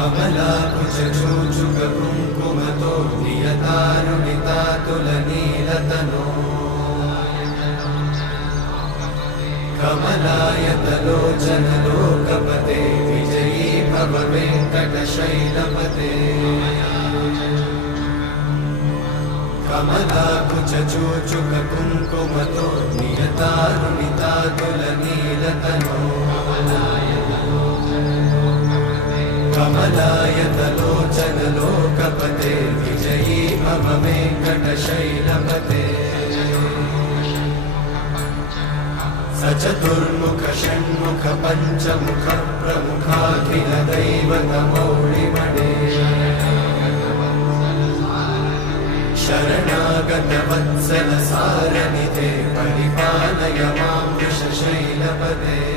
कमलाकुचूचुककुङ्कुमतो नियतारुणितातुलनीलतनो कमलायतलोचनलोकपते विजयी भव वेङ्कटशैलपते कमलाकुचूचुककुङ्कुमतो नियतारुणितातुलनीलतनो कमलायतलोचनलोकपते विजयी भव वेङ्कटशैलपते सचतुर्मुख षण्मुख पञ्चमुख प्रमुखाखिल दैवतमौळिमणे शरणागत वत्सल सारनिधे परिपालय मां वृषशैलपते